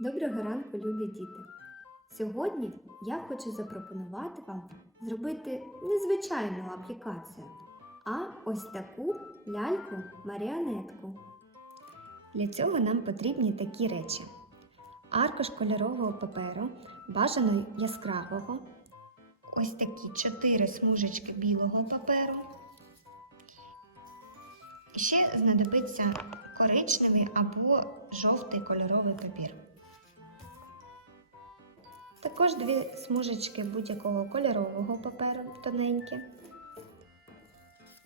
Доброго ранку, любі діти! Сьогодні я хочу запропонувати вам зробити незвичайну аплікацію, а ось таку ляльку-маріонетку. Для цього нам потрібні такі речі: аркуш кольорового паперу, бажано яскравого, ось такі чотири смужечки білого паперу. Ще знадобиться коричневий або жовтий кольоровий папір. Також дві смужечки будь-якого кольорового паперу тоненькі.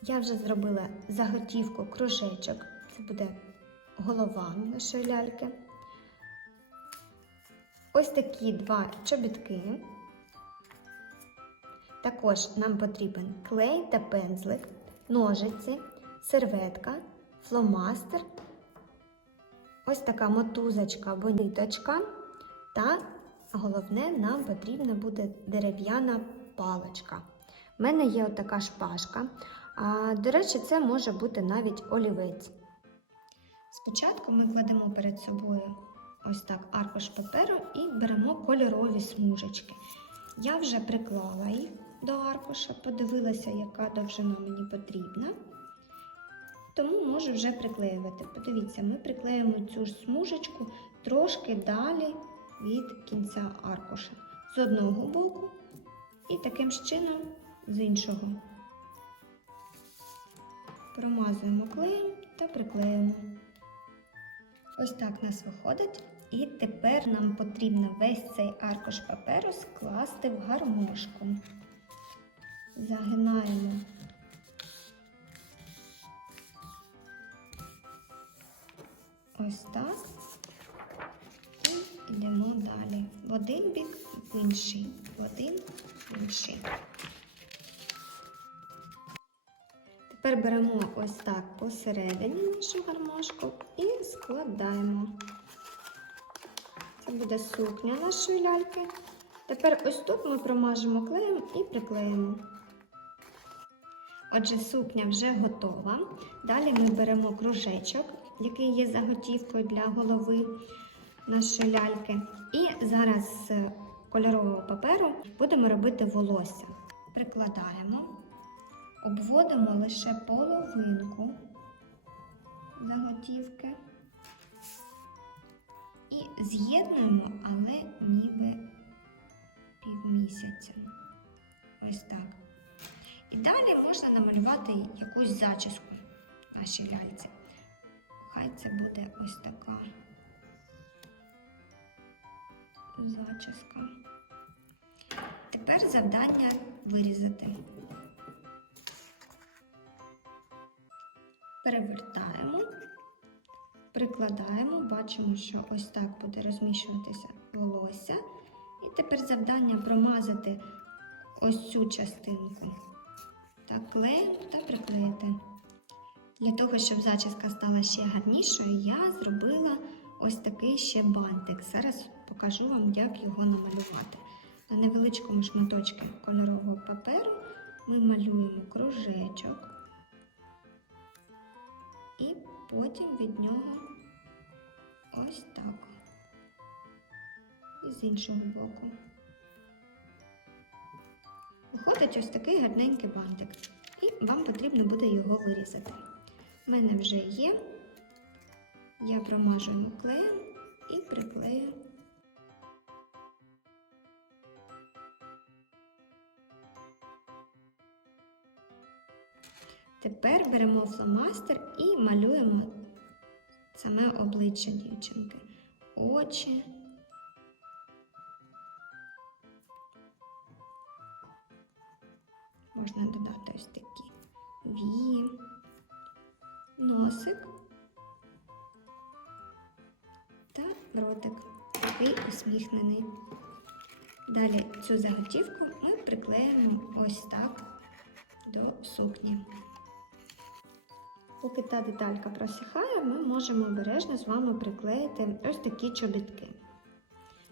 Я вже зробила заготівку кружечок. Це буде голова нашої ляльки. Ось такі два чобітки. Також нам потрібен клей та пензлик, ножиці, серветка, фломастер, ось така мотузочка або ниточка та головне, нам потрібна буде дерев'яна паличка. У мене є отака шпажка. А, до речі, це може бути навіть олівець. Спочатку ми кладемо перед собою ось так аркуш паперу і беремо кольорові смужечки. Я вже приклала їх до аркуша, подивилася, яка довжина мені потрібна. Тому можу вже приклеювати. Подивіться, ми приклеїмо цю ж смужечку трошки далі від кінця аркуша. З одного боку і таким чином з іншого. Промазуємо клеєм та приклеїмо. Ось так нас виходить. І тепер нам потрібно весь цей аркуш паперу скласти в гармошку. Загинаємо ось так. Один бік, в інший, в один, в інший. Тепер беремо ось так посередині нашу гармошку і складаємо. Це буде сукня нашої ляльки. Тепер ось тут ми промажемо клеєм і приклеїмо. Отже, сукня вже готова. Далі ми беремо кружечок, який є заготівкою для голови нашої ляльки. І зараз з кольорового паперу будемо робити волосся. Прикладаємо, обводимо лише половинку заготівки і з'єднуємо, але ніби півмісяця. Ось так. І далі можна намалювати якусь зачіску нашій ляльці. Хай це буде ось така зачіска. Тепер завдання вирізати. Перевертаємо, прикладаємо, бачимо, що ось так буде розміщуватися волосся. І тепер завдання промазати ось цю частинку так клеєм та приклеїти. Для того, щоб зачіска стала ще гарнішою, я зробила ось такий ще бантик. Зараз покажу вам, як його намалювати. На невеличкому шматочку кольорового паперу ми малюємо кружечок і потім від нього ось так. І з іншого боку. Виходить ось такий гарненький бантик. І вам потрібно буде його вирізати. У мене вже є. Я промажу йому клеєм і приклею. Тепер беремо фломастер і малюємо саме обличчя дівчинки. Очі. Можна додати ось такі вії, носик ротик, такий усміхнений. Далі цю заготівку ми приклеїмо ось так до сукні. Поки та деталька просихає, ми можемо обережно з вами приклеїти ось такі чобітки.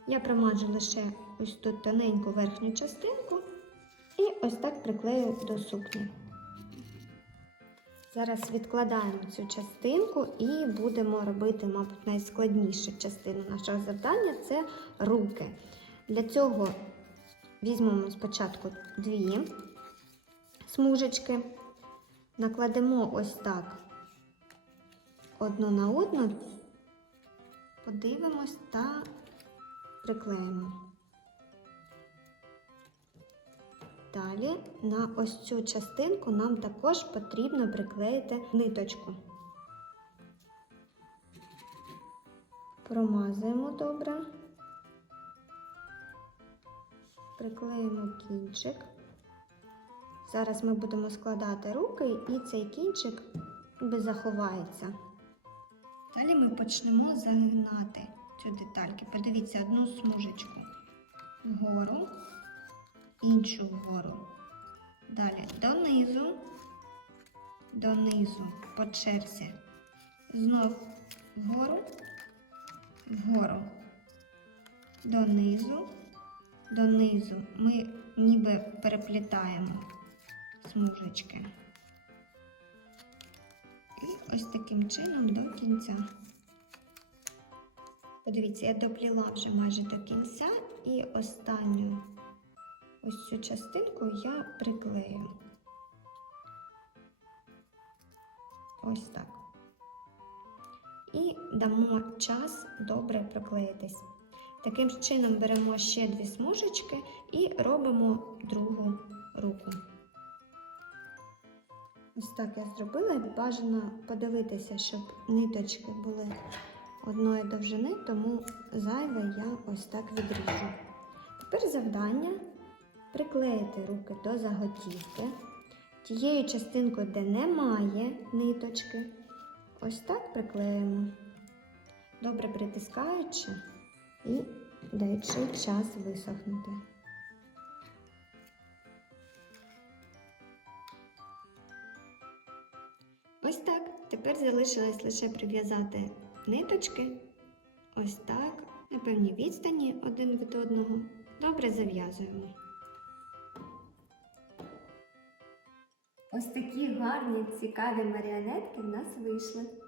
Я промаджу лише ось тут тоненьку верхню частинку і ось так приклею до сукні. Зараз відкладаємо цю частинку і будемо робити, мабуть, найскладнішу частину нашого завдання це руки. Для цього візьмемо спочатку дві смужечки, накладемо ось так одну на одну, подивимось та приклеїмо. Далі на ось цю частинку нам також потрібно приклеїти ниточку. Промазуємо добре, приклеїмо кінчик. Зараз ми будемо складати руки і цей кінчик ніби заховається. Далі ми почнемо загинати цю детальки. Подивіться одну смужечку вгору іншу вгору. Далі донизу, донизу по черзі. Знов вгору, вгору, донизу, донизу. Ми ніби переплітаємо смужечки. І ось таким чином до кінця. Подивіться, я допліла вже майже до кінця і останню ось цю частинку я приклею. Ось так. І дамо час добре приклеїтись. Таким чином беремо ще дві смужечки і робимо другу руку. Ось так я зробила. Бажано подивитися, щоб ниточки були одної довжини, тому зайве я ось так відріжу. Тепер завдання приклеїти руки до заготівки. Тією частинкою, де немає ниточки, ось так приклеїмо, добре притискаючи і даючи час висохнути. Ось так. Тепер залишилось лише прив'язати ниточки. Ось так, на певній відстані один від одного. Добре зав'язуємо. Ось такі гарні, цікаві маріонетки в нас вийшли.